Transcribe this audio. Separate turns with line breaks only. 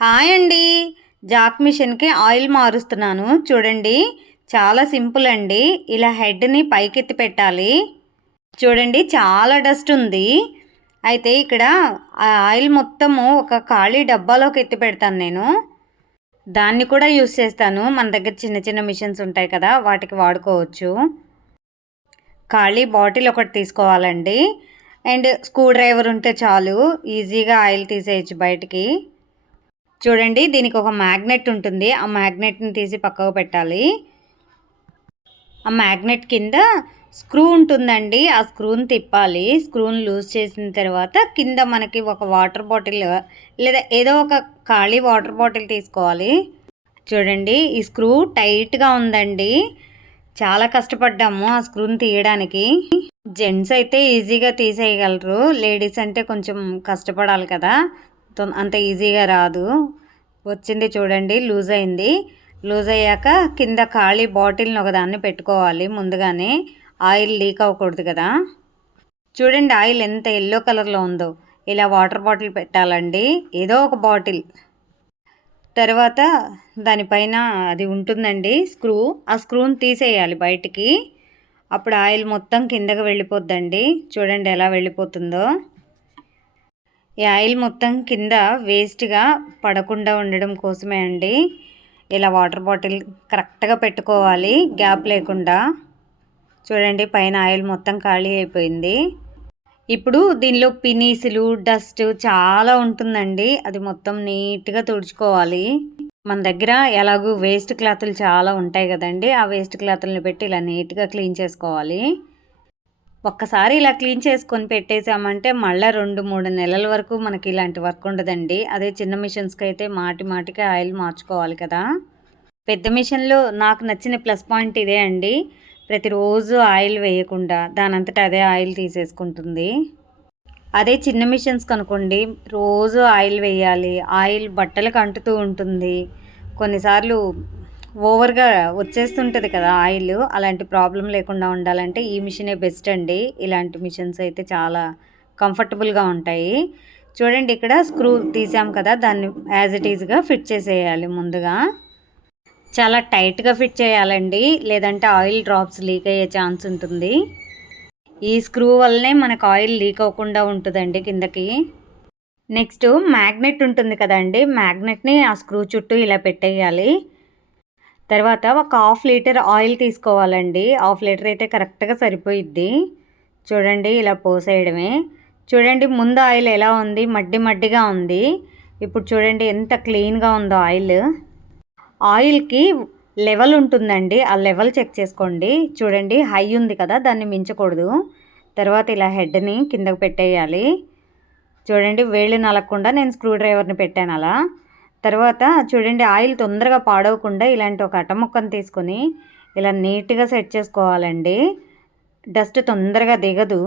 Hi అండి. Jack మిషన్కి oil మారుస్తున్నాను. చూడండి. చాలా సింపుల్ అండి. ఇలా హెడ్ని పైకెత్తి పెట్టాలి. చూడండి. చాలా డస్ట్ ఉంది. అయితే ఇక్కడ ఆ ఆయిల్ మొత్తము ఒక ఖాళీ డబ్బాలోకి ఎత్తి పెడతాను నేను. దాన్ని కూడా యూస్ చేస్తాను. మన దగ్గర చిన్న చిన్న మిషన్స్ ఉంటాయి కదా వాటికి వాడుకోవచ్చు. ఖాళీ బాటిల్ ఒకటి తీసుకోవాలండి. అండ్ స్క్రూ డ్రైవర్ ఉంటే చాలు. ఈజీగా ఆయిల్ తీసేయచ్చు బయటికి. చూడండి దీనికి ఒక మ్యాగ్నెట్ ఉంటుంది. ఆ మ్యాగ్నెట్ని తీసి పక్కకు పెట్టాలి. ఆ మ్యాగ్నెట్ కింద స్క్రూ ఉంటుందండి. ఆ స్క్రూని తిప్పాలి. స్క్రూని లూజ్ చేసిన తర్వాత కింద మనకి ఒక వాటర్ బాటిల్ లేదా ఏదో ఒక ఖాళీ వాటర్ బాటిల్ తీసుకోవాలి. చూడండి ఈ స్క్రూ టైట్గా ఉందండి. చాలా కష్టపడ్డాము ఆ స్క్రూని తీయడానికి. జెంట్స్ అయితే ఈజీగా తీసేయగలరు. లేడీస్ అంటే కొంచెం కష్టపడాలి కదా. అంత ఈజీగా రాదు. వచ్చింది చూడండి లూజ్ అయింది. లూజ్ అయ్యాక కింద ఖాళీ బాటిల్ని ఒకదాన్ని పెట్టుకోవాలి ముందుగానే. ఆయిల్ లీక్ అవ్వకూడదు కదా. చూడండి ఆయిల్ ఎంత ఎల్లో కలర్లో ఉందో. ఇలా వాటర్ బాటిల్ పెట్టాలండి. ఏదో ఒక బాటిల్. తర్వాత దానిపైన అది ఉంటుందండి స్క్రూ. ఆ స్క్రూని తీసేయాలి బయటికి. అప్పుడు ఆయిల్ మొత్తం కిందకి వెళ్ళిపోద్దండి. చూడండి ఎలా వెళ్ళిపోతుందో. ఈ ఆయిల్ మొత్తం కింద వేస్ట్గా పడకుండా ఉండడం కోసమే అండి. ఇలా వాటర్ బాటిల్ కరెక్ట్గా పెట్టుకోవాలి గ్యాప్ లేకుండా. చూడండి పైన ఆయిల్ మొత్తం ఖాళీ అయిపోయింది. ఇప్పుడు దీనిలో పినీసులు డస్ట్ చాలా ఉంటుందండి. అది మొత్తం నీట్గా తుడుచుకోవాలి. మన దగ్గర ఎలాగూ వేస్ట్ క్లాతులు చాలా ఉంటాయి కదండి. ఆ వేస్ట్ క్లాతులను పెట్టి ఇలా నీట్గా క్లీన్ చేసుకోవాలి. ఒక్కసారి ఇలా క్లీన్ చేసుకొని పెట్టేసామంటే మళ్ళీ రెండు మూడు నెలల వరకు మనకి ఇలాంటి వర్క్ ఉండదండి. అదే చిన్న మిషన్స్కి అయితే మాటి మాటికి ఆయిల్ మార్చుకోవాలి కదా. పెద్ద మిషన్లో నాకు నచ్చిన ప్లస్ పాయింట్ ఇదే అండి. ప్రతిరోజు ఆయిల్ వేయకుండా దానంతటా అదే ఆయిల్ తీసేసుకుంటుంది. అదే చిన్న మిషన్స్ కనుకోండి రోజు ఆయిల్ వేయాలి ఆయిల్ బట్టలకు అంటుతూ ఉంటుంది. కొన్నిసార్లు ఓవర్గా వచ్చేస్తుంటుంది కదా ఆయిల్. అలాంటి ప్రాబ్లం లేకుండా ఉండాలంటే ఈ మిషనే బెస్ట్ అండి. ఇలాంటి మిషన్స్ అయితే చాలా కంఫర్టబుల్గా ఉంటాయి. చూడండి ఇక్కడ స్క్రూ తీసాం కదా దాన్ని యాజ్ ఇట్ ఈజ్గా ఫిట్ చేసేయాలి ముందుగా. చాలా టైట్గా ఫిట్ చేయాలండి. లేదంటే ఆయిల్ డ్రాప్స్ లీక్ అయ్యే ఛాన్స్ ఉంటుంది. ఈ స్క్రూ వల్లనే మనకు ఆయిల్ లీక్ అవ్వకుండా ఉంటుందండి కిందకి. నెక్స్ట్ మ్యాగ్నెట్ ఉంటుంది కదండి మ్యాగ్నెట్ని ఆ స్క్రూ చుట్టూ ఇలా పెట్టేయాలి. తర్వాత ఒక హాఫ్ లీటర్ ఆయిల్ తీసుకోవాలండి. హాఫ్ లీటర్ అయితే కరెక్ట్గా సరిపోయిద్ది. చూడండి ఇలా పోసేయడమే. చూడండి ముందు ఆయిల్ ఎలా ఉంది? మడ్డి మడ్డిగా ఉంది. ఇప్పుడు చూడండి ఎంత క్లీన్గా ఉందో ఆయిల్. ఆయిల్కి లెవెల్ ఉంటుందండి. ఆ లెవెల్ చెక్ చేసుకోండి. చూడండి హై ఉంది కదా దాన్ని మించకూడదు. తర్వాత ఇలా హెడ్ని కిందకు పెట్టేయాలి. చూడండి వేళ్ళు నలగకుండా నేను స్క్రూ డ్రైవర్ని పెట్టాను అలా. తర్వాత చూడండి ఆయిల్ తొందరగా పాడవకుండా ఇలాంటి ఒక అట్ట ముక్కను తీసుకొని ఇలా నీట్గా సెట్ చేసుకోవాలండి. డస్ట్ తొందరగా దిగదు.